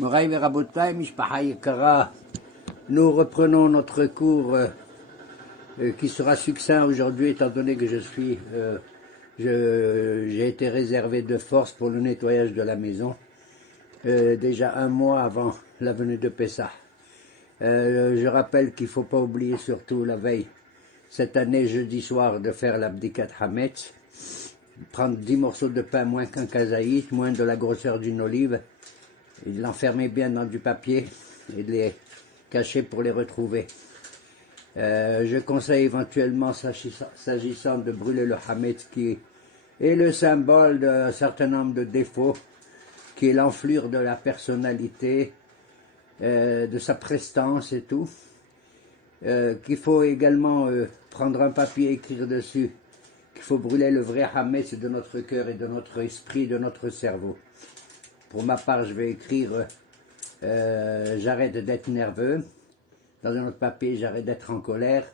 Moraï Verabotay, Mishpaha Yekara, nous reprenons notre cours qui sera succinct aujourd'hui étant donné que j'ai été réservé de force pour le nettoyage de la maison déjà un mois avant la venue de Pessah. Je rappelle qu'il ne faut pas oublier surtout la veille, cette année jeudi soir, de faire l'abdikat Hametz, prendre 10 morceaux de pain moins qu'un kazaït, moins de la grosseur d'une olive, et de l'enfermer bien dans du papier et de les cacher pour les retrouver. Je conseille éventuellement, s'agissant de brûler le Hametz, qui est le symbole d'un certain nombre de défauts, qui est l'enflure de la personnalité, de sa prestance et tout, qu'il faut également prendre un papier et écrire dessus, qu'il faut brûler le vrai Hametz de notre cœur et de notre esprit, de notre cerveau. Pour ma part, je vais écrire j'arrête d'être nerveux. Dans un autre papier, j'arrête d'être en colère,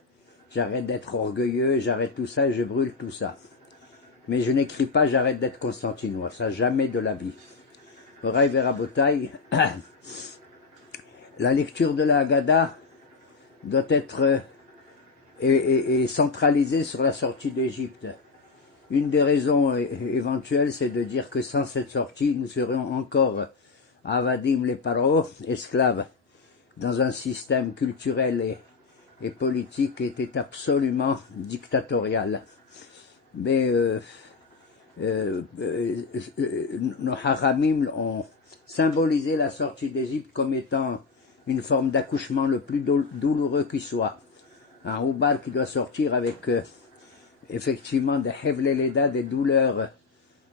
j'arrête d'être orgueilleux, j'arrête tout ça et je brûle tout ça. Mais je n'écris pas j'arrête d'être constantinois, ça jamais de la vie. Moraï Verabotay, la lecture de la Haggadah doit être centralisée sur la sortie d'Égypte. Une des raisons éventuelles, c'est de dire que sans cette sortie, nous serions encore avadim les paro, esclaves, dans un système culturel et politique qui était absolument dictatorial. Mais nos haramim ont symbolisé la sortie d'Égypte comme étant une forme d'accouchement le plus douloureux qui soit. Un roubar qui doit sortir avec effectivement des hevleleda, des douleurs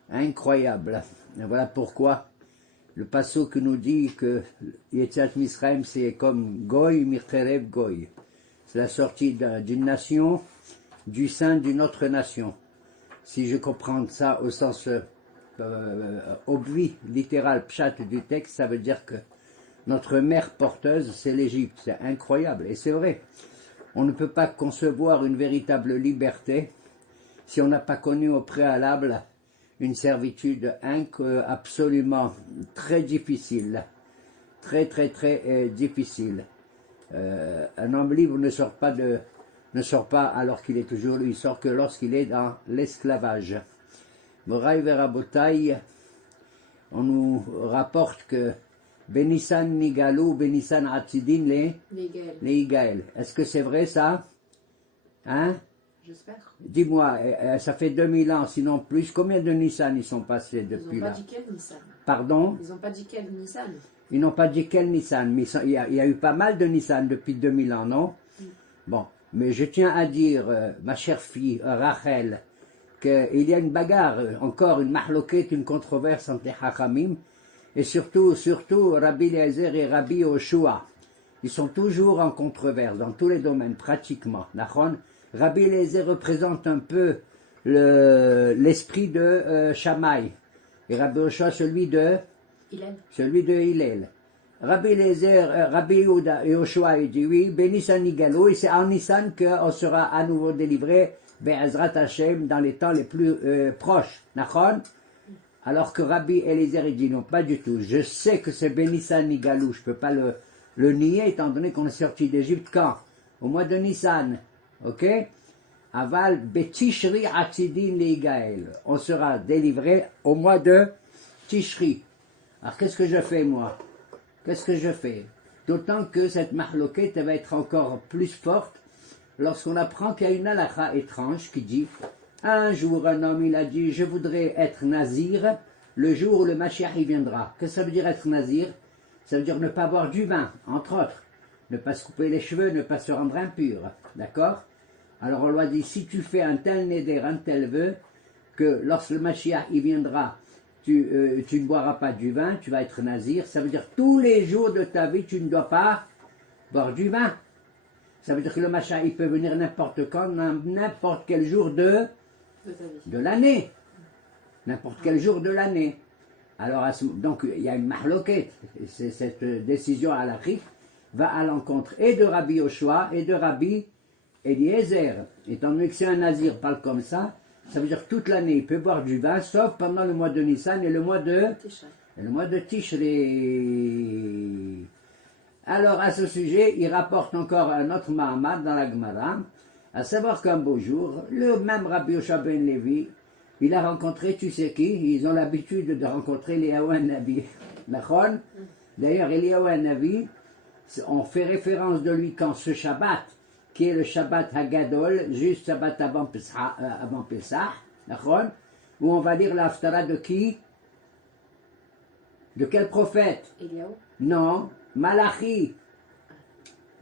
incroyables. Et voilà pourquoi le passouk nous dit que Yetziat Misraïm c'est comme Goy Mircherev Goy. C'est la sortie d'une nation du sein d'une autre nation. Si je comprends ça au sens obvi, littéral, pshat du texte, ça veut dire que notre mère porteuse, c'est l'Égypte. C'est incroyable. Et c'est vrai. On ne peut pas concevoir une véritable liberté si on n'a pas connu au préalable une servitude absolument très difficile. Très, très, très difficile. Un homme libre ne sort pas alors qu'il est toujours lui, il sort que lorsqu'il est dans l'esclavage. Moraï Verabotay, on nous rapporte que Benissan Nigalou, Benissan Atzidin les Igaël. Est-ce que c'est vrai ça? Hein? J'espère. Dis-moi, ça fait 2000 ans, sinon plus. Combien de Nissan ils sont passés depuis là? Ils n'ont pas dit quel Nissan. Pardon? Ils n'ont pas dit quel Nissan. Ils n'ont pas dit quel Nissan, mais il y a eu pas mal de Nissan depuis 2000 ans, non? Bon, mais je tiens à dire, ma chère fille, Rachel, qu'il y a une bagarre, encore une mahloquette, une controverse entre les Hachamim, et surtout Rabbi Eliezer et Rabbi Yoshua. Ils sont toujours en controverse, dans tous les domaines, pratiquement. Rabbi Eliezer représente un peu l'esprit de Shammai, et Rabbi Yoshua celui de Hillel. Rabbi Eliezer, Rabbi Yehuda et Yoshua, il dit oui, Benissan Nigalo, et c'est en Nissan qu'on sera à nouveau délivré, Be'ezrat Hashem, dans les temps les plus proches. Nachon? Alors que Rabbi Eliezer, il dit non, pas du tout. Je sais que c'est Benissan Nigalou, je ne peux pas le nier, étant donné qu'on est sorti d'Égypte quand? Au mois de Nissan. Ok? Aval Betishri Atzidin Leigaël. On sera délivré au mois de Tishri. Alors qu'est-ce que je fais moi? Qu'est-ce que je fais? D'autant que cette mahloquette va être encore plus forte lorsqu'on apprend qu'il y a une halakha étrange qui dit un jour un homme il a dit je voudrais être nazir le jour où le Mashiach y viendra. Qu'est-ce que ça veut dire être nazir? Ça veut dire ne pas boire du vin, entre autres. Ne pas se couper les cheveux, ne pas se rendre impur. D'accord? Alors on lui a dit si tu fais un tel neder, un tel vœu, que lorsque le Mashiach y viendra, tu ne boiras pas du vin, tu vas être nazir. Ça veut dire tous les jours de ta vie, tu ne dois pas boire du vin. Ça veut dire que le Mashiach, il peut venir n'importe quand, n'importe quel jour de l'année. N'importe quel jour de l'année. Alors, donc, il y a une mahloquette. Cette décision halachique va à l'encontre et de Rabbi Yoshua et de Rabbi Eliezer. Étant donné que si un nazir parle comme ça veut dire que toute l'année, il peut boire du vin, sauf pendant le mois de Nissan et le mois de le mois de Tishri. Alors, à ce sujet, il rapporte encore un autre Mahamad dans la Gemara, à savoir qu'un beau jour, le même Rabbi Yoshua ben Levi, il a rencontré, tu sais qui? Ils ont l'habitude de rencontrer Eliyahu Nabi. D'accord? D'ailleurs, Eliyahu Nabi, on fait référence de lui quand ce Shabbat, qui est le Shabbat Hagadol, juste Shabbat avant Pesach, d'accord? Où on va lire l'Haftara de qui? De quel prophète? Eliyahu. Non, Malachi.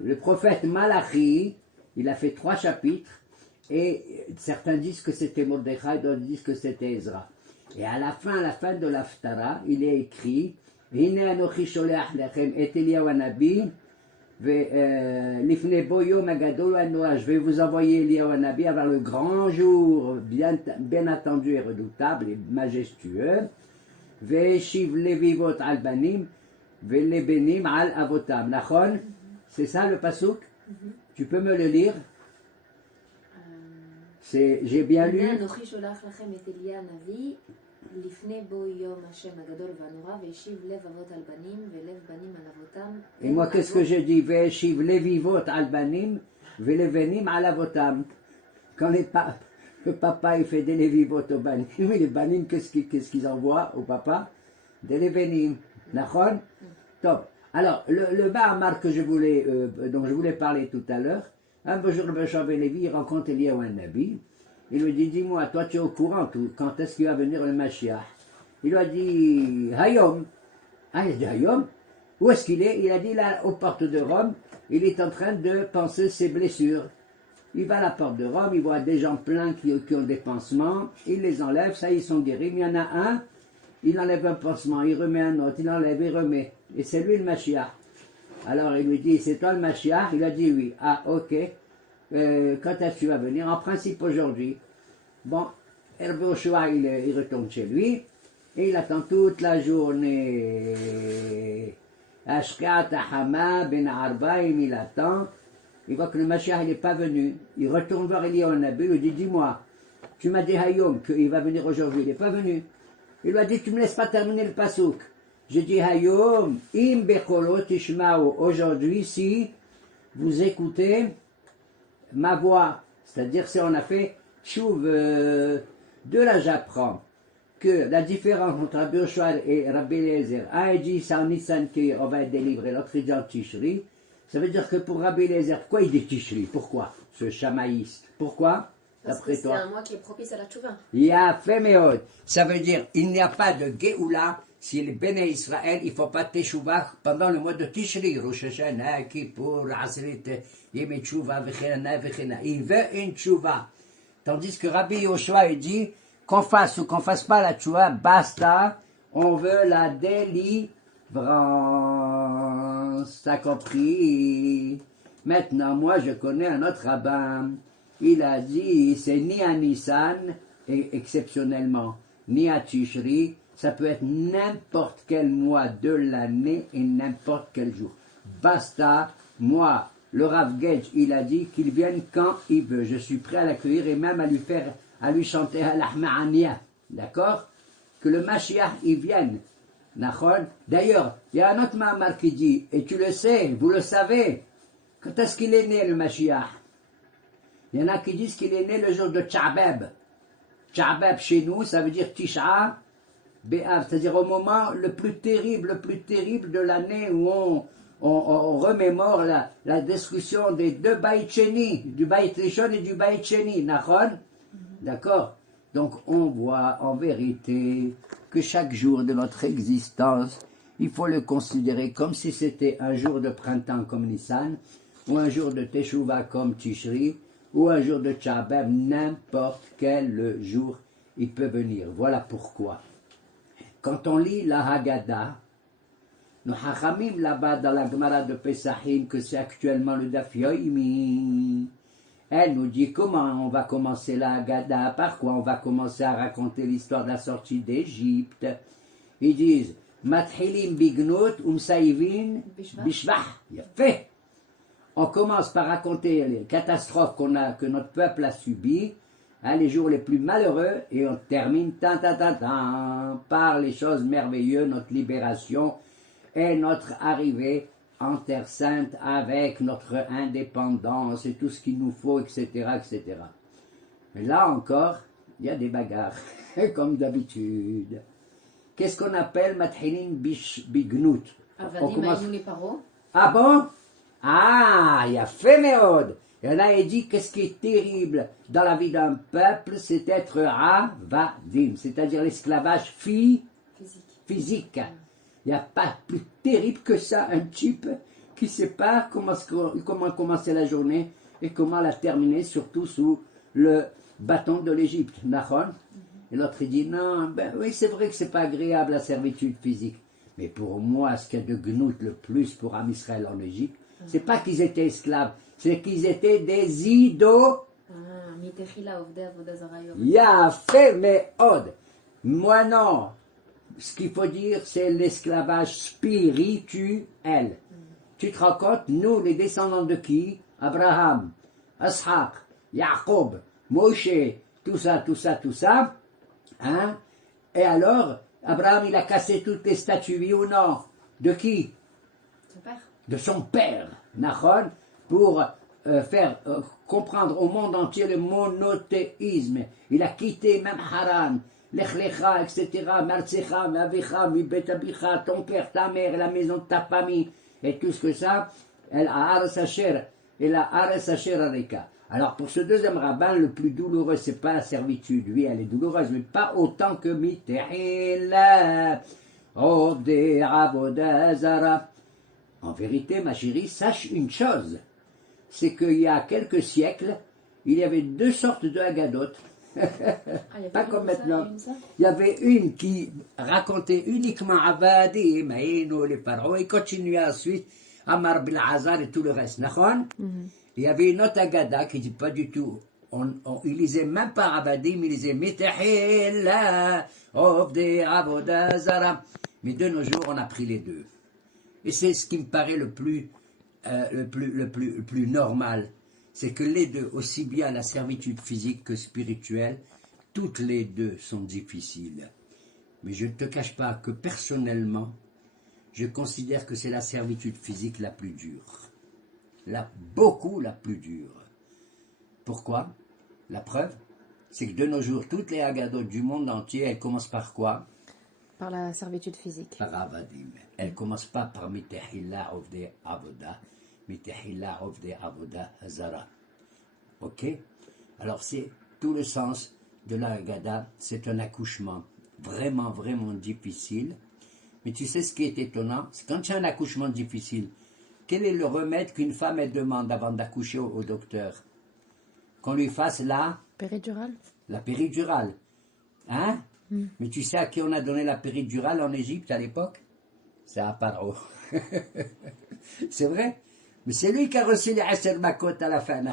Le prophète Malachi, il a fait 3 chapitres, et certains disent que c'était Mordechai, d'autres disent que c'était Ezra. Et à la fin de l'Haftara, il est écrit Hine anochi sholeach lechem et Eliyahu Hanabi, l'ifne bo yom hagadol hanoah, je vais vous envoyer Eliyahu Hanabi avant le grand jour, bien attendu et redoutable et majestueux. Ve'eshiv levivot al banim, ve'lebenim al avotam. Nachon? C'est ça le pasouk? Tu peux me le lire? J'ai bien lu. אנוכי שולח לכם את אליה הנביא, לפני בוא יום השם הגדול והנורא, והשיב לב אבות על בנים, ולב בנים על אבותם. Et moi, qu'est-ce que j'ai dit? Ve'eshiv levivot al banim, ve'lebenim al avotam. Quand le papa il fait des levivot au banim, les banim, qu'est-ce qu'ils envoient au papa? Des levenim. Nachon? Top. Alors, le Mahamar que dont je voulais parler tout à l'heure, un beau jour, le Bishop Lévi, il rencontre Eliyahu Nabi. Il lui dit, dis-moi, toi tu es au courant, quand est-ce qu'il va venir le Mashiach? Il lui a dit, Hayom. Ah, il a dit Hayom? Où est-ce qu'il est? Il a dit, là, aux portes de Rome, il est en train de panser ses blessures. Il va à la porte de Rome, il voit des gens pleins qui ont des pansements, il les enlève, ça, ils sont guéris. Mais il y en a un, il enlève un pansement, il remet un autre, il enlève, il remet. Et c'est lui le Mashiach. Alors il lui dit, c'est toi le Mashiach? Il a dit oui. Ah, ok. Quand est-ce que tu vas venir? En principe aujourd'hui. Bon, Rabbi Yoshua, il retourne chez lui, et il attend toute la journée. Ashkat, Ahama, Ben Arbaim, il attend. Il voit que le Mashiach, il n'est pas venu. Il retourne voir Eliyahu Nabi, il lui dit, dis-moi, tu m'as dit Hayom qu'il va venir aujourd'hui, il n'est pas venu. Il lui a dit, tu ne me laisses pas terminer le pasouk. J'ai dit, Hayom, im becholo tishmao. Aujourd'hui, si vous écoutez ma voix, c'est-à-dire si on a fait chouv, de là j'apprends que la différence entre Rabbi Yoshua et Rabbi Eliezer, un dit c'est en Nissan qu'on va être délivré, l'autre dit en Tishri. Ça veut dire que pour Rabbi Eliezer, pourquoi il dit Tishri? Pourquoi? Ce chamaïste. Pourquoi? Parce que c'est un mois qui est propice à la tchouva. Ya fait méod. Ça veut dire il n'y a pas de Géoula si les Béné Israël, il ne faut pas Teshuvah pendant le mois de Tishri, Rosh Hashanah, Kippour, Asrit, Yom Teshuvah, Vechena, Vechena. Il veut une Teshuvah. Tandis que Rabbi Yoshua il dit qu'on fasse ou qu'on fasse pas la Teshuvah, basta, on veut la délivrance. T'as compris? Maintenant, moi je connais un autre rabbin. Il a dit, c'est ni à Nissan, exceptionnellement, ni à Tishri, ça peut être n'importe quel mois de l'année et n'importe quel jour. Basta, moi, le Rav Gedge, il a dit qu'il vienne quand il veut. Je suis prêt à l'accueillir et même à lui chanter Al-Ahma'aniya. D'accord? Que le Mashiach, il vienne. D'ailleurs, il y a un autre Mahamar qui dit, et tu le sais, vous le savez, quand est-ce qu'il est né le Mashiach? Il y en a qui disent qu'il est né le jour de Tcha'beb. Tcha'beb chez nous, ça veut dire Tisha B'Av, c'est-à-dire au moment le plus terrible de l'année où on remémore la destruction des deux Baït Sheni, du Baït Rishon et du Baït Sheni, Nachon? D'accord? Donc on voit en vérité que chaque jour de notre existence, il faut le considérer comme si c'était un jour de printemps comme Nissan, ou un jour de Teshuvah comme Tishri, ou un jour de Tcha'beb, n'importe quel jour, il peut venir. Voilà pourquoi. Quand on lit la Haggadah, nos Hachamim là-bas dans la Gemara de Pesachim, que c'est actuellement le Daf Yoimi, elle nous dit comment on va commencer la Haggadah, par quoi on va commencer à raconter l'histoire de la sortie d'Égypte. Ils disent, Mathilim bignot umsaïvin bishvah. Il a fait. On commence par raconter les catastrophes que notre peuple a subies hein, les jours les plus malheureux, et on termine par les choses merveilleuses, notre libération et notre arrivée en Terre Sainte avec notre indépendance et tout ce qu'il nous faut, etc., etc. Mais là encore, il y a des bagarres, comme d'habitude. Qu'est-ce qu'on appelle Matchinin Bignout? Avadim aynu les paro. Ah bon? Ah, il y a fait méode. Et là, il dit qu'est-ce qui est terrible dans la vie d'un peuple, c'est d'être avadim, c'est-à-dire l'esclavage physique. Il n'y a pas plus terrible que ça, un type qui ne sait pas comment commencer la journée et comment la terminer, surtout sous le bâton de l'Égypte. Et l'autre il dit non, ben oui, c'est vrai que c'est pas agréable la servitude physique. Mais pour moi, ce qu'il y a de gnout le plus pour Am Israël en Égypte, c'est pas qu'ils étaient esclaves, c'est qu'ils étaient des idoles. Yafé meod. Moi non. Ce qu'il faut dire, c'est l'esclavage spirituel. Tu te rends compte, nous, les descendants de qui? Abraham, Ishaq, Jacob, Moshe, tout ça. Hein? Et alors, Abraham, il a cassé toutes les statues, oui ou non? De qui? Son père. De son père, Nachon, pour faire comprendre au monde entier le monothéisme. Il a quitté même Haran, Lech Lecha, etc., Martzecha, Mavecha, Mibet Abicha, ton père, ta mère, la maison de ta famille, et tout ce que ça, elle a Ares Asher, et la Ares Asher Areka. Alors pour ce deuxième rabbin, le plus douloureux, c'est pas la servitude, oui, elle est douloureuse, mais pas autant que Mitehil, Ovde Avodazara. En vérité, ma chérie, sache une chose, c'est qu'il y a quelques siècles, il y avait deux sortes de Haggadot. Pas comme maintenant. Il y avait une qui racontait uniquement Avadim, les pharaons, et continuait ensuite Amar Bil'azar et tout le reste. Il y avait une autre Haggadah qui dit pas du tout. Il lisait même pas Avadim, il lisait Mitahil, Ovde Avodazara. Mais de nos jours, on a pris les deux. Et c'est ce qui me paraît le plus normal. C'est que les deux, aussi bien la servitude physique que spirituelle, toutes les deux sont difficiles. Mais je ne te cache pas que personnellement, je considère que c'est la servitude physique la plus dure. Beaucoup la plus dure. Pourquoi? La preuve, c'est que de nos jours, toutes les Haggadot du monde entier, elles commencent par quoi? Par la servitude physique. Par Avadim. Elle ne commence pas par Mitehila Ovde Avoda, Mitehila Ovde Avoda Hazara. Ok? Alors c'est tout le sens de la Haggadah, c'est un accouchement vraiment, vraiment difficile. Mais tu sais ce qui est étonnant? C'est quand il y a un accouchement difficile, quel est le remède qu'une femme elle demande avant d'accoucher au docteur? Qu'on lui fasse la péridurale. La péridurale. Hein? Mais tu sais à qui on a donné la péridurale en Égypte à l'époque? C'est à Paro. C'est vrai. Mais c'est lui qui a reçu les Asher Makot à la fin,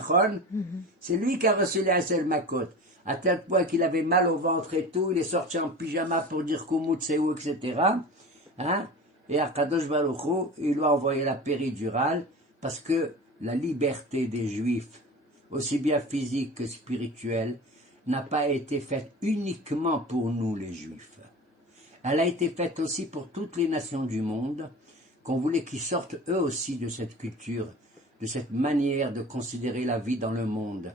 C'est lui qui a reçu les Asher Makot. À tel point qu'il avait mal au ventre et tout, il est sorti en pyjama pour dire Kumut Seou, etc. Hein? Et à Kadosh Baruch Hu, il lui a envoyé la péridurale parce que la liberté des Juifs, aussi bien physique que spirituelle, n'a pas été faite uniquement pour nous les Juifs. Elle a été faite aussi pour toutes les nations du monde, qu'on voulait qu'ils sortent eux aussi de cette culture, de cette manière de considérer la vie dans le monde.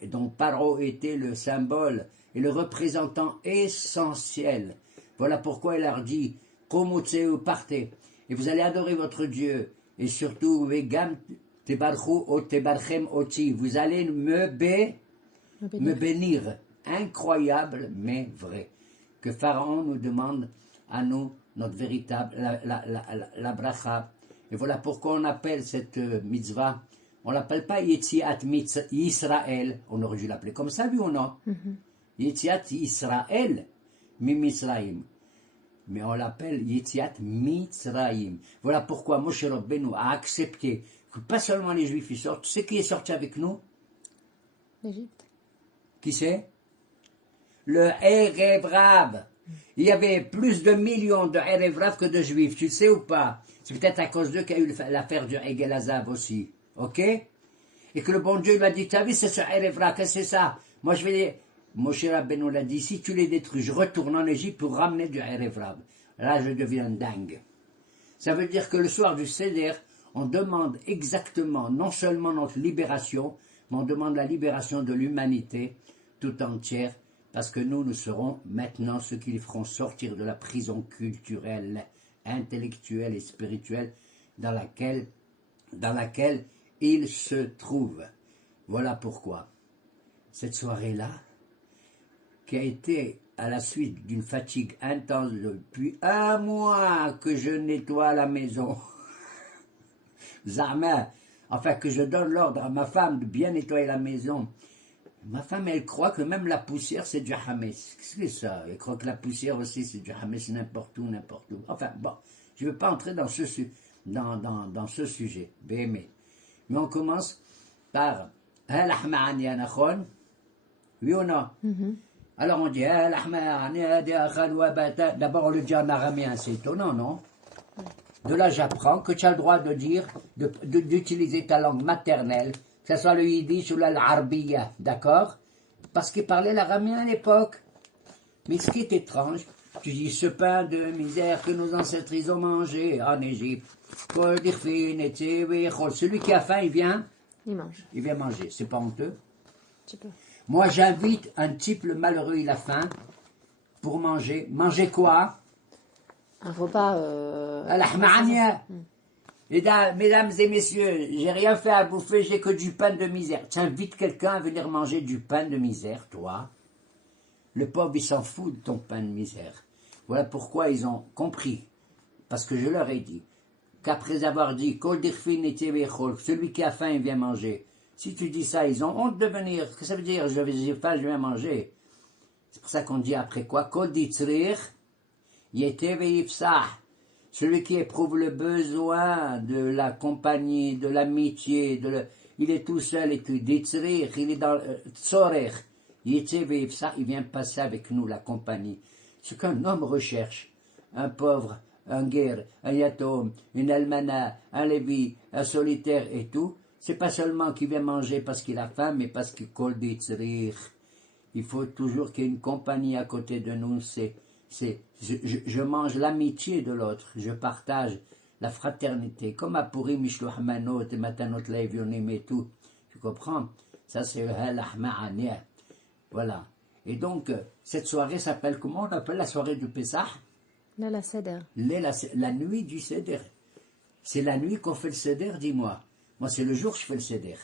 Et donc Paro était le symbole et le représentant essentiel. Voilà pourquoi il leur dit « Komutseu, partez, et vous allez adorer votre Dieu, et surtout, Vegam tebarchu o tebarchem oti, vous allez me bénir. » Incroyable, mais vrai. Que Pharaon nous demande à nous notre véritable, la bracha. Et voilà pourquoi on appelle cette mitzvah, on l'appelle pas Yetziat Yisraël, on aurait dû l'appeler comme ça, oui ou non? Yetziat Yisraël, Mitzrayim. Mais on l'appelle Yetziat Mitzrayim. Voilà pourquoi Moshe Rabbeinu a accepté que pas seulement les Juifs y sortent. Tu sais qui est sorti avec nous? L'Égypte. Qui c'est? Le Erev Rav. Il y avait plus de millions de Erev Rav que de Juifs, tu le sais ou pas? C'est peut-être à cause d'eux qu'il y a eu l'affaire du Egel Hazav aussi, ok? Et que le bon Dieu m'a dit, t'as vu, c'est ce Erev Rav, qu'est-ce que c'est ça? Moi je vais Moshe Rabbeinu l'a dit, si tu les détruis, je retourne en Égypte pour ramener du Erev Rav. Là, je deviens dingue. Ça veut dire que le soir du Seder, on demande exactement, non seulement notre libération, mais on demande la libération de l'humanité tout entière, parce que nous serons maintenant ceux qui les feront sortir de la prison culturelle, intellectuelle et spirituelle dans laquelle ils se trouvent. Voilà pourquoi cette soirée-là, qui a été à la suite d'une fatigue intense depuis 1 mois que je nettoie la maison, Zahma, enfin que je donne l'ordre à ma femme de bien nettoyer la maison. Ma femme, elle croit que même la poussière, c'est du hametz. Qu'est-ce que c'est ça? Elle croit que la poussière aussi, c'est du hametz n'importe où, n'importe où. Enfin, bon, je ne veux pas entrer dans ce sujet. Mais on commence par oui ou non? Alors on dit d'abord on le dit en araméen, c'est étonnant, non? De là j'apprends que tu as le droit de dire, d'utiliser ta langue maternelle, que ce soit le yiddish ou l'arabiya, d'accord? Parce qu'ils parlaient l'araméen à l'époque. Mais ce qui est étrange, tu dis ce pain de misère que nos ancêtres ils ont mangé en Égypte. Celui qui a faim, il vient? Il mange. Il vient manger, c'est pas honteux? Tu peux. Moi, j'invite un type, le malheureux, il a faim, pour manger. Manger quoi? Un repas. Mesdames et messieurs, j'ai rien fait à bouffer, j'ai que du pain de misère. Tu invites quelqu'un à venir manger du pain de misère, toi. Le pauvre, il s'en fout de ton pain de misère. Voilà pourquoi ils ont compris. Parce que je leur ai dit qu'après avoir dit celui qui a faim, il vient manger. Si tu dis ça, ils ont honte de venir. Qu'est-ce que ça veut dire? J'ai faim, je viens manger. C'est pour ça qu'on dit après quoi? Celui qui éprouve le besoin de la compagnie, de l'amitié, il est tout seul et puis il est dans tzorer. Il vient passer avec nous la compagnie. Ce qu'un homme recherche, un pauvre, un guerre, un yatom, une almana, un lévi, un solitaire et tout, c'est pas seulement qu'il vient manger parce qu'il a faim, mais parce qu'il colle des tzrir. Il faut toujours qu'il y ait une compagnie à côté de nous. Je mange l'amitié de l'autre, je partage la fraternité, comme à Purim, Mishloach Manot, et Matanot Leivionim et tout. Tu comprends? Ça c'est l'ahma'aniyah. Voilà. Et donc, cette soirée s'appelle, comment on appelle la soirée du Pessah? La Seder. La nuit du Seder. C'est la nuit qu'on fait le Seder, dis-moi. Moi, c'est le jour que je fais le Seder.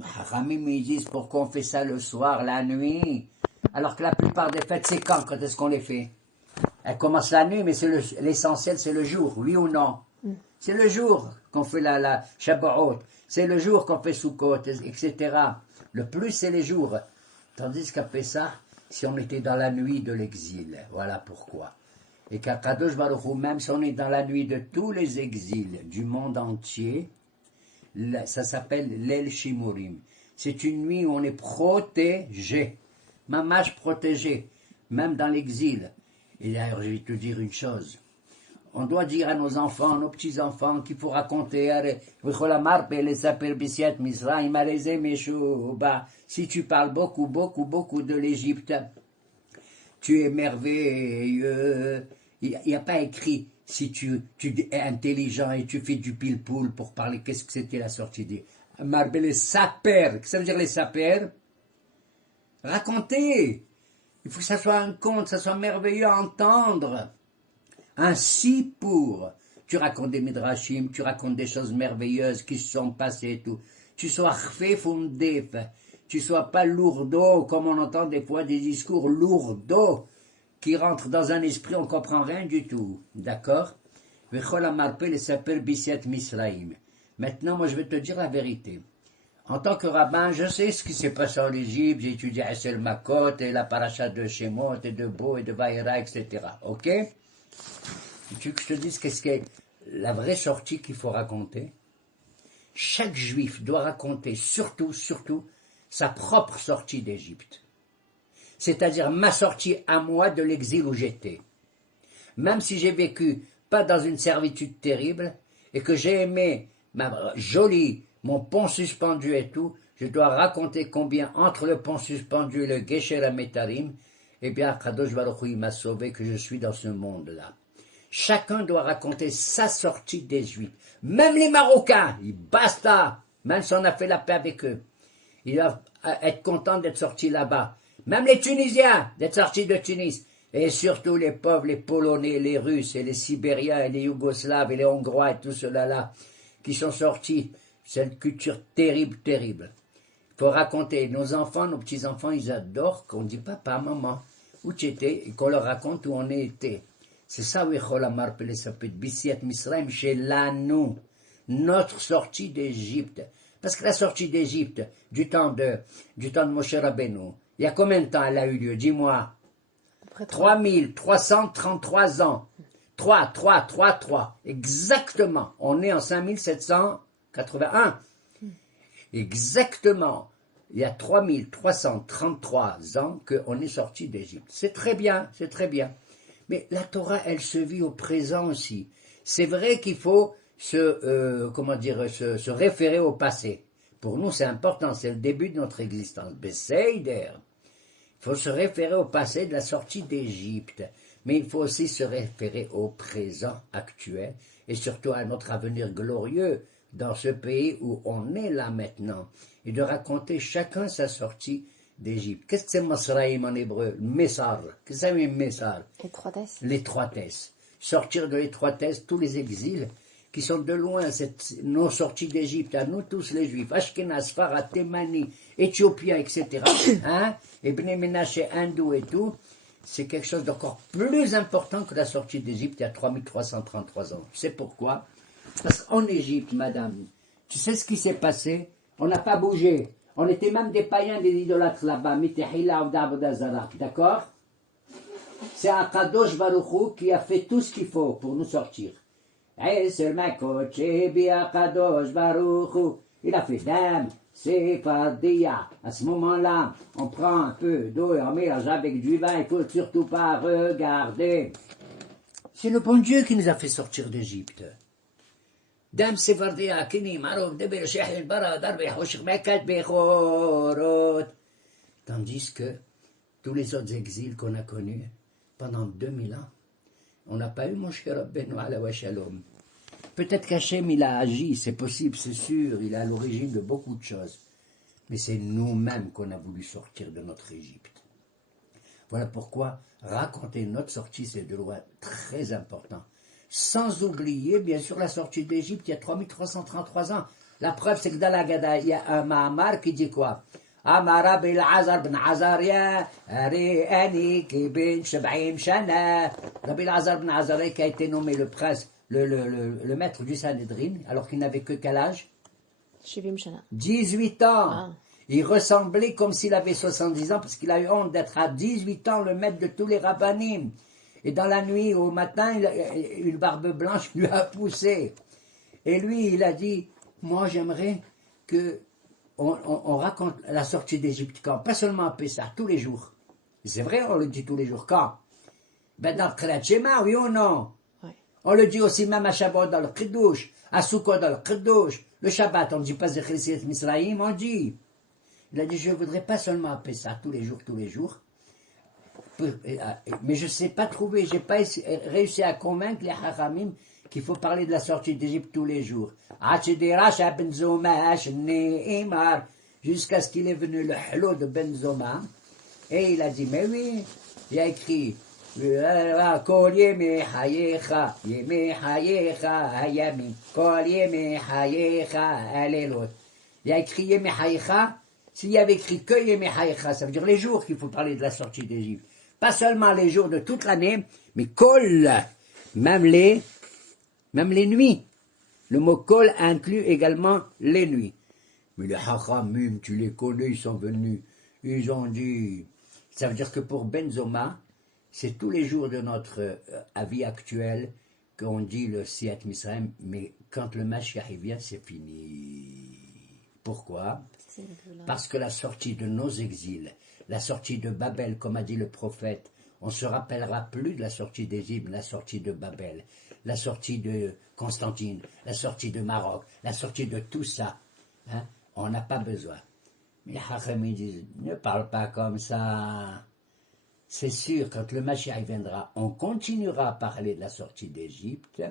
Ramim, ils disent pourquoi on fait ça le soir, la nuit. Alors que la plupart des fêtes, c'est quand est-ce qu'on les fait? Elles commencent la nuit, mais l'essentiel, c'est le jour, oui ou non? C'est le jour qu'on fait la Shabbat. C'est le jour qu'on fait Sukkot, etc. Le plus, c'est les jours. Tandis qu'après ça, si on était dans la nuit de l'exil, voilà pourquoi. Et qu'à Kadosh Baruch Hu, même si on est dans la nuit de tous les exils du monde entier, ça s'appelle l'El Shimurim. C'est une nuit où on est protégé, mamash protégé, même dans l'exil. Et d'ailleurs, je vais te dire une chose. On doit dire à nos enfants, nos petits-enfants, qu'il faut raconter, si tu parles beaucoup de l'Égypte, tu es merveilleux. Il n'y a pas écrit, si tu es intelligent et tu fais du pile-poule pour parler, qu'est-ce que c'était la sortie des Marbe, les sapers, qu'est-ce que ça veut dire les sapers? Raconter. Il faut que ça soit un conte, ça soit merveilleux à entendre. Ainsi tu racontes des midrashim, tu racontes des choses merveilleuses qui se sont passées et tout. Tu sois chfé fondef, tu sois pas lourdeau, comme on entend des fois des discours lourdeaux, qui rentrent dans un esprit, on comprend rien du tout. D'accord? Maintenant, moi je vais te dire la vérité. En tant que rabbin, je sais ce qui s'est passé en Égypte, j'ai étudié Asel Makot et la paracha de Shemot et de Bo et de Vaïra, etc. Ok? Tu veux que je te dise qu'est-ce qu'est la vraie sortie qu'il faut raconter? Chaque juif doit raconter surtout sa propre sortie d'Égypte. C'est-à-dire ma sortie à moi de l'exil où j'étais. Même si j'ai vécu pas dans une servitude terrible et que j'ai aimé ma jolie, mon pont suspendu et tout, je dois raconter combien entre le pont suspendu et le Gesher HaMetarim, eh bien, Kadosh Baruch Hu, il m'a sauvé, que je suis dans ce monde-là. Chacun doit raconter sa sortie des Juifs. Même les Marocains, ils basta, même si on a fait la paix avec eux. Ils doivent être contents d'être sortis là-bas. Même les Tunisiens, d'être sortis de Tunis. Et surtout les pauvres, les Polonais, les Russes, et les Sibériens, et les Yougoslaves, et les Hongrois, et tout cela-là, qui sont sortis. C'est une culture terrible, terrible. Il faut raconter. Nos enfants, nos petits-enfants, ils adorent qu'on dit papa, maman, où tu étais, et qu'on leur raconte où on été. C'est ça, oui, Cholamar Pelesapet, Bissiat Misraim, chez l'Anou, notre sortie d'Égypte. Parce que la sortie d'Égypte, du temps de Moshe Rabbeinu, il y a combien de temps elle a eu lieu? Dis-moi. 3333 ans. 3, exactement. On est en 5781. Exactement. Il y a 3333 ans qu'on est sorti d'Égypte. C'est très bien, c'est très bien. Mais la Torah, elle se vit au présent aussi. C'est vrai qu'il faut se référer au passé. Pour nous, c'est important, c'est le début de notre existence. Besséider. Il faut se référer au passé de la sortie d'Égypte. Mais il faut aussi se référer au présent actuel et surtout à notre avenir glorieux dans ce pays où on est là maintenant. Et de raconter chacun sa sortie d'Égypte. Qu'est-ce que c'est Masraïm en hébreu? Messar. Qu'est-ce que ça veut dire Messar? Étroitesse. L'étroitesse. Sortir de l'étroitesse, tous les exils qui sont de loin, nos sorties d'Égypte, à nous tous les Juifs, Ashkenaz, Sfarad, Thémani, Éthiopiens, etc., hein, et Bnei Ménaché, hindous et tout, c'est quelque chose d'encore plus important que la sortie d'Égypte il y a 3333 ans. Tu sais pourquoi? Parce qu'en Égypte, madame, tu sais ce qui s'est passé? On n'a pas bougé. On était même des païens, des idolâtres là-bas, Mitehila ou d'Abodazara, d'accord? C'est Akadosh Baruch Hu qui a fait tout ce qu'il faut pour nous sortir. Il a fait Dam, c'est Fardia. À ce moment-là, on prend un peu d'eau et on mélange avec du vin, il ne faut surtout pas regarder. C'est le bon Dieu qui nous a fait sortir d'Égypte. Dam Sefardia, Kini, Marov, Deber, Shehel, Bara, Darbe, Hoshik, Mekat, Bechorot. Tandis que tous les autres exils qu'on a connus pendant 2000 ans, on n'a pas eu Moshe Rabbeinu alav shalom. Peut-être qu'Hachem il a agi, c'est possible, c'est sûr, il est à l'origine de beaucoup de choses. Mais c'est nous-mêmes qu'on a voulu sortir de notre Égypte. Voilà pourquoi raconter notre sortie, c'est de loin très important. Sans oublier, bien sûr, la sortie d'Égypte il y a 3333 ans. La preuve, c'est que dans la Gada, il y a un Mahamar qui dit quoi? Amar Rabbi Elazar ben Azaria, Ari'ani ki ben Sheb'im Shana. Rabbi Elazar ben Azaria qui a été nommé le prince, le maître du Sanhedrin, alors qu'il n'avait que quel âge? 18 ans. Ah. Il ressemblait comme s'il avait 70 ans, parce qu'il a eu honte d'être à 18 ans le maître de tous les rabbanim. Et dans la nuit, au matin, une barbe blanche lui a poussé. Et lui, il a dit, moi j'aimerais que on raconte la sortie d'Égypte quand? Pas seulement à Pessah, tous les jours. C'est vrai, on le dit tous les jours. Quand? Ben dans le Kriyat Shema, oui ou non? Oui. On le dit aussi même à Shabbat dans le Kiddush, à Sukkot dans le Kiddush. Le Shabbat, on ne dit pas Zechrisit Misraïm, on dit. Il a dit, je ne voudrais pas seulement à Pessah, tous les jours. Mais je ne sais pas trouver, je n'ai pas réussi à convaincre les Hachamim qu'il faut parler de la sortie d'Égypte tous les jours. Jusqu'à ce qu'il est venu le halo de Ben Zoma. Et il a dit, mais oui, il a écrit, Kol yemi hayecha, yemi hayecha, hayami, Kol yemi hayecha, alelot. Il a écrit yemi hayecha. S'il y avait écrit que yemi hayecha, ça veut dire les jours qu'il faut parler de la sortie d'Égypte. Pas seulement les jours de toute l'année, mais kol, même les nuits. Le mot kol inclut également les nuits. Mais les hachamim, tu les connais, ils sont venus, ils ont dit, ça veut dire que pour Ben Zoma, c'est tous les jours de notre vie actuelle qu'on dit le Siat Misraim, mais quand le Mashiach vient, c'est fini. Pourquoi? Parce que la sortie de nos exils, la sortie de Babel, comme a dit le prophète, on ne se rappellera plus de la sortie d'Égypte, la sortie de Babel, la sortie de Constantine, la sortie de Maroc, la sortie de tout ça. Hein? On n'a pas besoin. Les Hachamim disent, ne parle pas comme ça. C'est sûr, quand le Mashiach viendra, on continuera à parler de la sortie d'Égypte,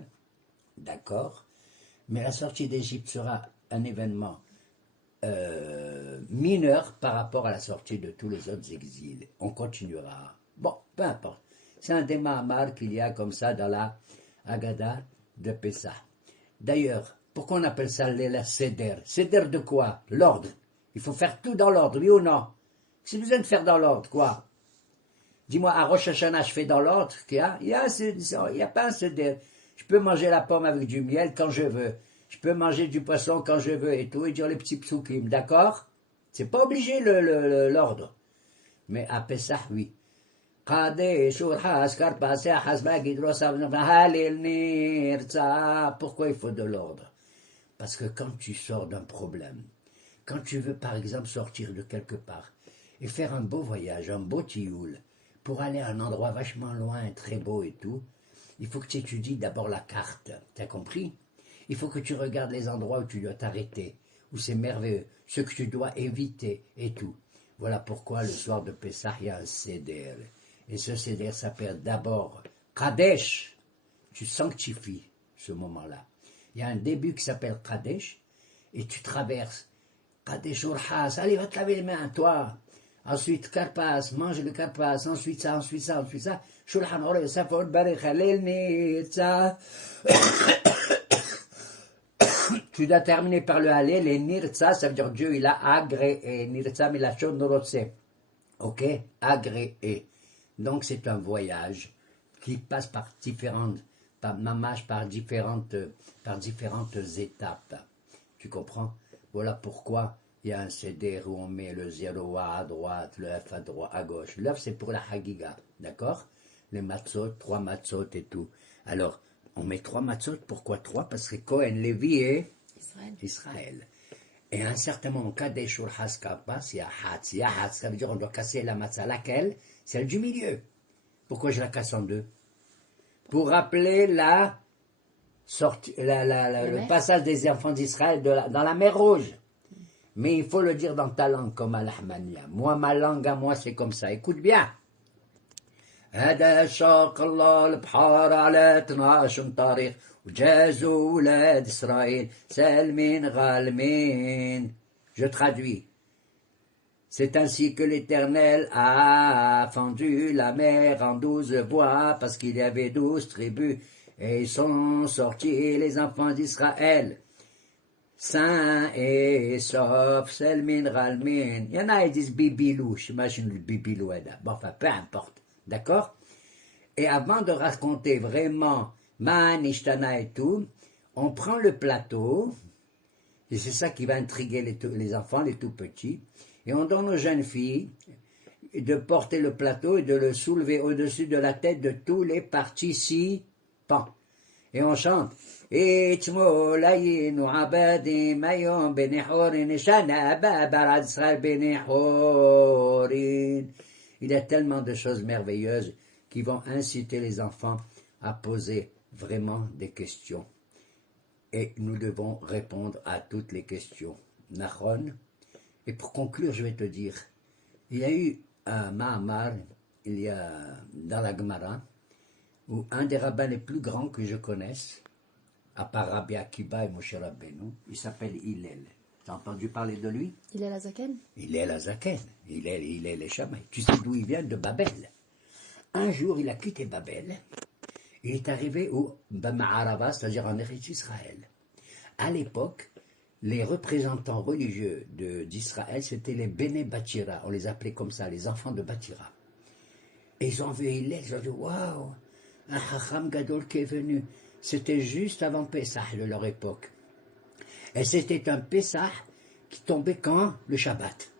d'accord, mais la sortie d'Égypte sera un événement mineur par rapport à la sortie de tous les autres exils. On continuera. Bon, peu importe. C'est un démamar qu'il y a comme ça dans la Haggadah de Pessah. D'ailleurs, pourquoi on appelle ça la Seder? Seder de quoi? L'ordre. Il faut faire tout dans l'ordre, oui ou non? C'est besoin de faire dans l'ordre, quoi? Dis-moi, à Rosh Hashanah, je fais dans l'ordre qu'il y a? Il y a pas un Seder. Je peux manger la pomme avec du miel quand je veux. Je peux manger du poisson quand je veux et tout, et dire les petits psukim, d'accord? C'est pas obligé l'ordre. Mais à Pessah, oui. Pourquoi il faut de l'ordre? Parce que quand tu sors d'un problème, quand tu veux par exemple sortir de quelque part et faire un beau voyage, un beau tioul, pour aller à un endroit vachement loin, très beau et tout, il faut que tu étudies d'abord la carte, t'as compris? Il faut que tu regardes les endroits où tu dois t'arrêter, où c'est merveilleux, ce que tu dois éviter et tout. Voilà pourquoi le soir de Pessah, il y a un Seder. Et ce Seder s'appelle d'abord Kadesh. Tu sanctifies ce moment-là. Il y a un début qui s'appelle Kadesh, et tu traverses. Kadesh Urhas, allez, va te laver les mains, toi. Ensuite, Karpas, mange le Karpas, ensuite ça, ensuite ça, ensuite ça. Shulchan Aruch, Safon, Barech, Halel, Nirtza. Tu dois terminer par le Halel, et Nirtza, ça veut dire Dieu, il a agréé. Nirtza, mais la chose Norotse. Ok? Agréé. Donc c'est un voyage qui passe par différentes, par différentes étapes. Tu comprends? Voilà pourquoi il y a un Seder où on met le 0 à droite, le F à gauche. Le F c'est pour la Hagiga, d'accord? Les matzot, 3 matzot et tout. Alors, on met 3 matzot, pourquoi 3? Parce que Cohen, Lévi et Israël. Et à un certain moment, Kadesh Urhas Karpas, il y a Hatz, ça veut dire on doit casser la matzah. Laquelle? Celle du milieu. Pourquoi je la casse en deux? Pour rappeler le passage des enfants d'Israël dans la mer Rouge. Mais il faut le dire dans ta langue, comme à l'Ahmania. Moi, ma langue à moi, c'est comme ça. Écoute bien. هذا شاق الله البحار على 12 طريق وجازوا ولاد إسرائيل سالمين غالمين. Je traduis. C'est ainsi que l'Éternel a fendu la mer en 12 voies, parce qu'il y avait 12 tribus, et ils sont sortis les enfants d'Israël, sains et saufs, selmin ralmin. Il y en a qui disent bibilou, j'imagine le bibilou, bon, enfin, peu importe, d'accord? Et avant de raconter vraiment Man, Ishtana et tout, on prend le plateau, et c'est ça qui va intriguer les enfants, les tout petits, et on donne aux jeunes filles de porter le plateau et de le soulever au-dessus de la tête de tous les participants. Et on chante. Il y a tellement de choses merveilleuses qui vont inciter les enfants à poser vraiment des questions. Et nous devons répondre à toutes les questions. Nachon. Et pour conclure, je vais te dire, il y a eu un Mahamar, il y a dans la Gemara, où un des rabbins les plus grands que je connaisse, à part Rabbi Akiba et Moshe Rabbeinu, il s'appelle Hillel. Tu as entendu parler de lui? Hillel Azaken. Hillel Azaken. Hillel les Shammai. Tu sais d'où il vient? De Babel. Un jour, il a quitté Babel. Il est arrivé au Ma'arava, c'est-à-dire en Eretz Israël. À l'époque, les représentants religieux d'Israël, c'était les Béné Batira, on les appelait comme ça, les enfants de Batira. Et ils ont vu Hillel, ils ont dit, waouh, un Chacham Gadol qui est venu. C'était juste avant Pessah de leur époque. Et c'était un Pessah qui tombait quand? Le Shabbat.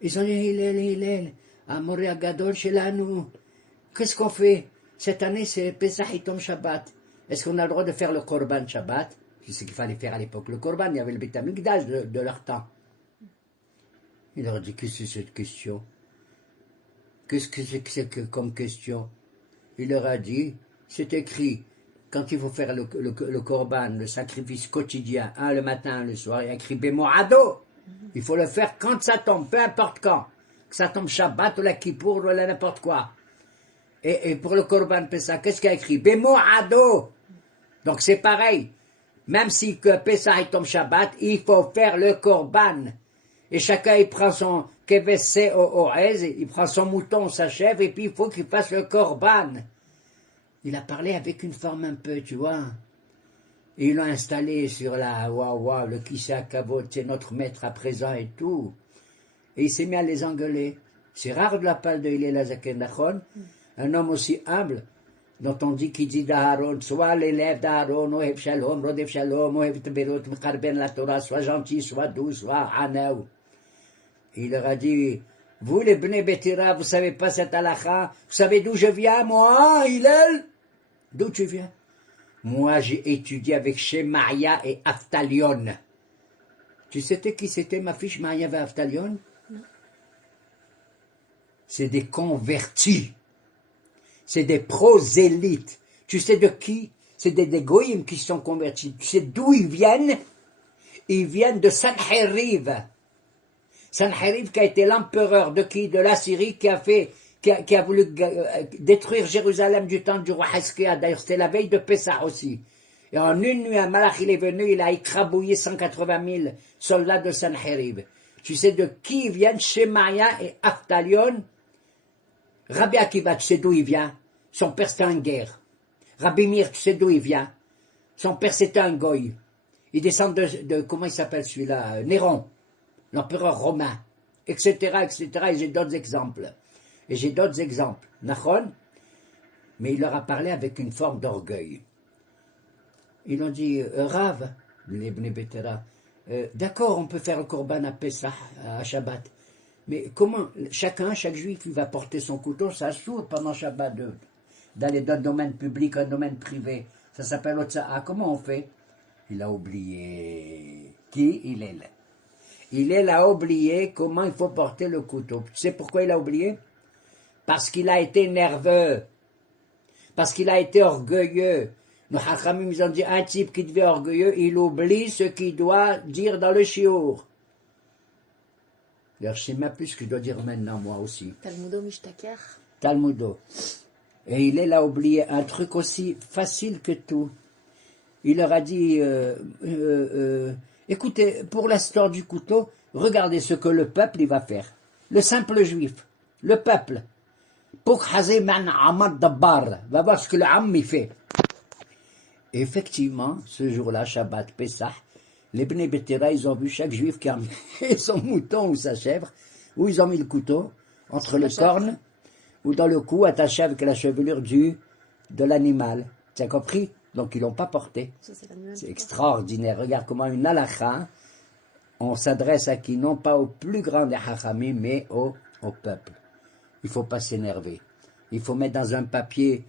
Ils ont dit, Hillel, Amoria Gadol chez nous. Qu'est-ce qu'on fait? Cette année, c'est Pessah, il tombe Shabbat. Est-ce qu'on a le droit de faire le Korban Shabbat? C'est ce qu'il fallait faire à l'époque. Le Korban, il y avait le Beth Amikdash de leur temps. Il leur a dit, qu'est-ce que c'est cette question? Qu'est-ce que c'est que comme question? Il leur a dit, c'est écrit, quand il faut faire le Korban, le sacrifice quotidien, un le matin, un le soir, il y a écrit Bemoado. Il faut le faire quand ça tombe, peu importe quand. Que ça tombe Shabbat ou la Kippour ou la n'importe quoi. Et pour le Korban Pessah, qu'est-ce qu'il y a écrit? Bemo Ado. Donc c'est pareil. Même si que Pessah il tombe Shabbat, il faut faire le Korban. Et chacun il prend son Kevessé au Oez, il prend son mouton, sa chèvre, et puis il faut qu'il fasse le Korban. Il a parlé avec une forme un peu, tu vois. Et ils l'ont installé sur la Wawa, le Kisha Kavod, c'est notre maître à présent et tout. Et il s'est mis à les engueuler. C'est rare de la part de Hillel HaZaken Nachon, un homme aussi humble, dont on dit qu'il dit d'Aaron, soit l'élève d'Aaron, Ohev Shalom, Rodef Shalom, Ohev Teberot, Mecharben la Torah, soit gentil, soit doux, soit Hanaou. Il leur a dit, vous les Bnei Betira, vous savez pas cette halakha, vous savez d'où je viens, moi, Hillel? D'où tu viens? Moi, j'ai étudié avec Shemaria et Aftalion. Tu sais qui c'était ma fille Shemaria et Aftalion? C'est des convertis. C'est des prosélytes. Tu sais de qui? C'est des goïms qui sont convertis. Tu sais d'où ils viennent? Ils viennent de Sanheriv. Sanheriv qui a été l'empereur de qui? De la Syrie qui a voulu détruire Jérusalem du temps du roi Hezkia. D'ailleurs, c'était la veille de Pessah aussi. Et en une nuit, un malach, il est venu, il a écrabouillé 180 000 soldats de Sanheriv. Tu sais de qui ils viennent? Shemaria et Aftalion. Rabbi Akiva, tu sais d'où il vient? Son père c'était un guerre. Rabbi Meir, tu sais d'où il vient? Son père c'était un goy. Il descend de comment il s'appelle celui-là? Néron, l'empereur romain, etc., etc. Et j'ai d'autres exemples. Nachon, mais il leur a parlé avec une forme d'orgueil. Ils ont dit, Rav, les Bnei Betera, d'accord, on peut faire le Korban à Pessah, à Shabbat, mais comment, chaque juif, il va porter son couteau, ça s'ouvre pendant Shabbat, d'aller d'un domaine public à un domaine privé. Ça s'appelle Otsa'a. Comment on fait? Il a oublié. Qui? Hillel. Hillel a oublié comment il faut porter le couteau. Tu sais pourquoi il a oublié? Parce qu'il a été nerveux. Parce qu'il a été orgueilleux. Nos Hachamim, ils ont dit, un type qui devient orgueilleux, il oublie ce qu'il doit dire dans le shiur. Alors, je sais même plus ce que je dois dire maintenant, moi aussi. Talmudo Mishtaker. Talmudo. Et il a oublié un truc aussi facile que tout. Il leur a dit, écoutez, pour l'histoire du couteau, regardez ce que le peuple il va faire. Le simple juif, le peuple. Pour Hazeman Ahmad Dabbar, va voir ce que le Am il fait. Et effectivement, ce jour-là, Shabbat, Pessah, les Bnei Betera, ils ont vu chaque juif qui a mis son mouton ou sa chèvre, où ils ont mis le couteau, entre le corne, ou dans le cou, attaché avec la chevelure de l'animal. Tu as compris? Donc ils l'ont pas porté. C'est extraordinaire. Regarde comment une halakha, on s'adresse à qui? Non pas au plus grand des hachamim, mais au peuple. Il faut pas s'énerver. Il faut mettre dans un papier,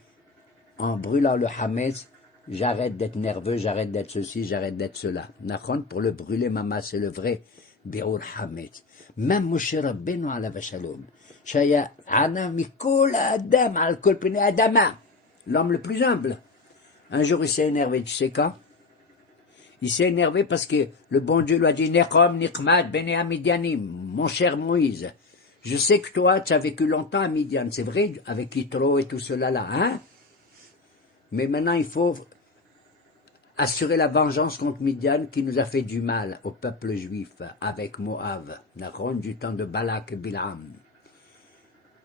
en brûlant le hametz, j'arrête d'être nerveux, j'arrête d'être ceci, j'arrête d'être cela. Nachon, pour le brûler, maman, c'est le vrai bi'ur hametz. Même Moshe Rabbeinu alav shalom, shaya ana mikol adam al kol pnei adama, l'homme le plus humble. Un jour, il s'est énervé, tu sais quand? Il s'est énervé parce que le bon Dieu lui a dit, Nechom nichmat bene amidianim, mon cher Moïse, je sais que toi, tu as vécu longtemps à Midian, c'est vrai, avec Yitro et tout cela là, hein? Mais maintenant, il faut assurer la vengeance contre Midian qui nous a fait du mal au peuple juif avec Moab, Nachon, du temps de Balak et Bilam.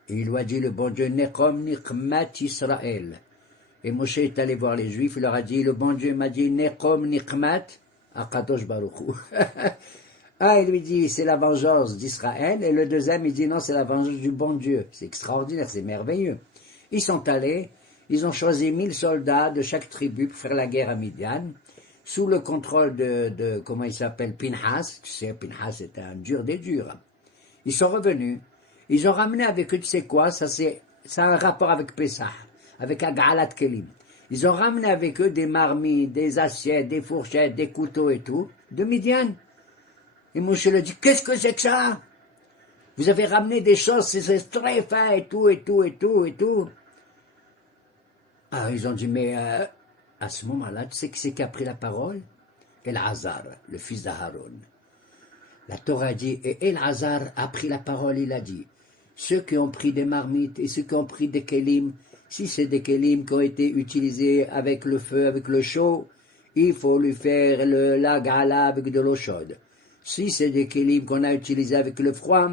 Et il lui a dit, le bon Dieu, Nechom nichmat Israël. Et Moshe est allé voir les Juifs, il leur a dit, le bon Dieu m'a dit, Nechom Nichmat, Akadosh Baruch Hu. Un, il lui dit, c'est la vengeance d'Israël, et le deuxième, il dit, non, c'est la vengeance du bon Dieu. C'est extraordinaire, c'est merveilleux. Ils sont allés, ils ont choisi 1000 soldats de chaque tribu pour faire la guerre à Midian, sous le contrôle de comment il s'appelle, Pinhas. Tu sais, Pinhas était un dur des durs. Ils sont revenus, ils ont ramené avec eux, tu sais quoi, ça a un rapport avec Pessah, avec Agalat Kelim. Ils ont ramené avec eux des marmites, des assiettes, des fourchettes, des couteaux et tout, de Midian. Et Moshe leur dit, qu'est-ce que c'est que ça? Vous avez ramené des choses, c'est très fin et tout, et tout, et tout, et tout. Alors ils ont dit, mais à ce moment-là, tu sais qui c'est qui a pris la parole? Elazar, le fils d'Aaron. La Torah dit, et Elazar a pris la parole, il a dit, ceux qui ont pris des marmites et ceux qui ont pris des kelim, si c'est des kelim qui ont été utilisés avec le feu, avec le chaud, il faut lui faire la gala avec de l'eau chaude. Si c'est des kelim qu'on a utilisés avec le froid,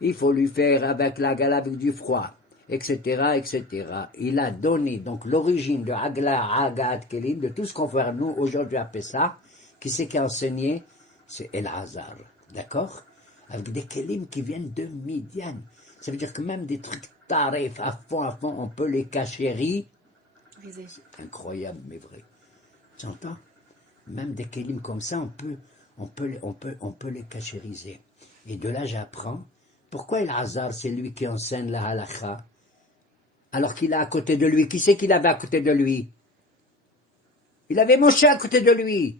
il faut lui faire avec la gala avec du froid, etc., etc. Il a donné donc l'origine de Hagla, Hagat, Kelim, de tout ce qu'on fait nous aujourd'hui à Pessah, qui c'est qui a enseigné, c'est Elazar, d'accord? Avec des Kelim qui viennent de Midian. Ça veut dire que même des trucs tarifs à fond, on peut les cachérir. Incroyable, mais vrai. Tu entends? Même des Kelim comme ça, on peut les cachériser. Et de là, j'apprends pourquoi Elazar, c'est lui qui enseigne la halakha, alors qu'il a à côté de lui. Qui c'est qu'il avait à côté de lui? Il avait Moshe à côté de lui.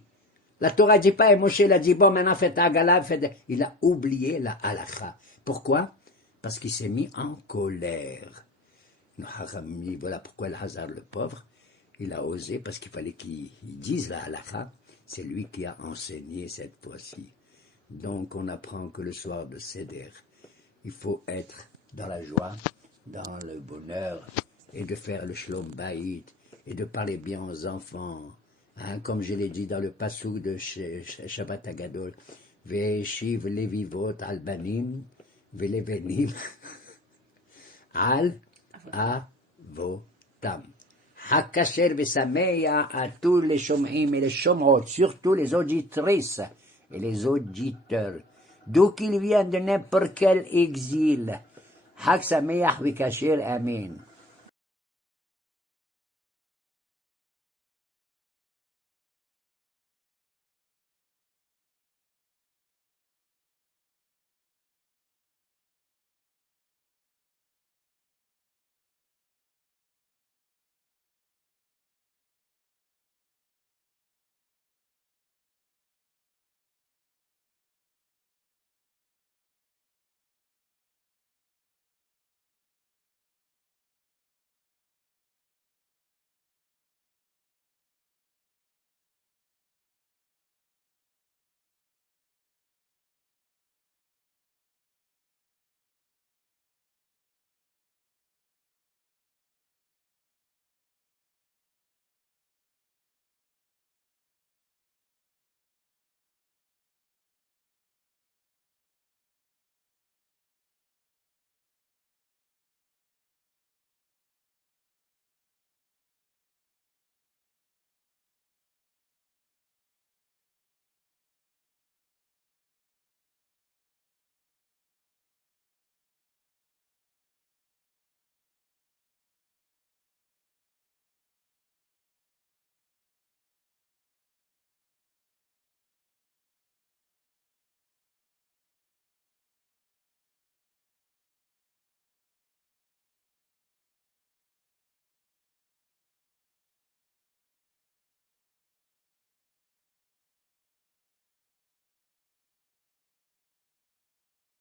La Torah dit pas, et Moshe il a dit, bon, maintenant faites Agala, il a oublié la halakha. Pourquoi? Parce qu'il s'est mis en colère. Voilà pourquoi Elazar, le pauvre, il a osé, parce qu'il fallait qu'il dise la halakha. C'est lui qui a enseigné cette fois-ci. Donc on apprend que le soir de Seder, il faut être dans la joie, dans le bonheur, et de faire le shlom bayit, et de parler bien aux enfants. Hein, comme je l'ai dit dans le passouk de Shabbat Hagadol, Ve'eshiv levivot al banim, ve'levenim al avotam. Hakacher ve'sameya à tous les shom'im et les shomrot, surtout les auditrices et les auditeurs, d'où qu'ils viennent de n'importe quel exil. Hak sameach v'kacher, amen.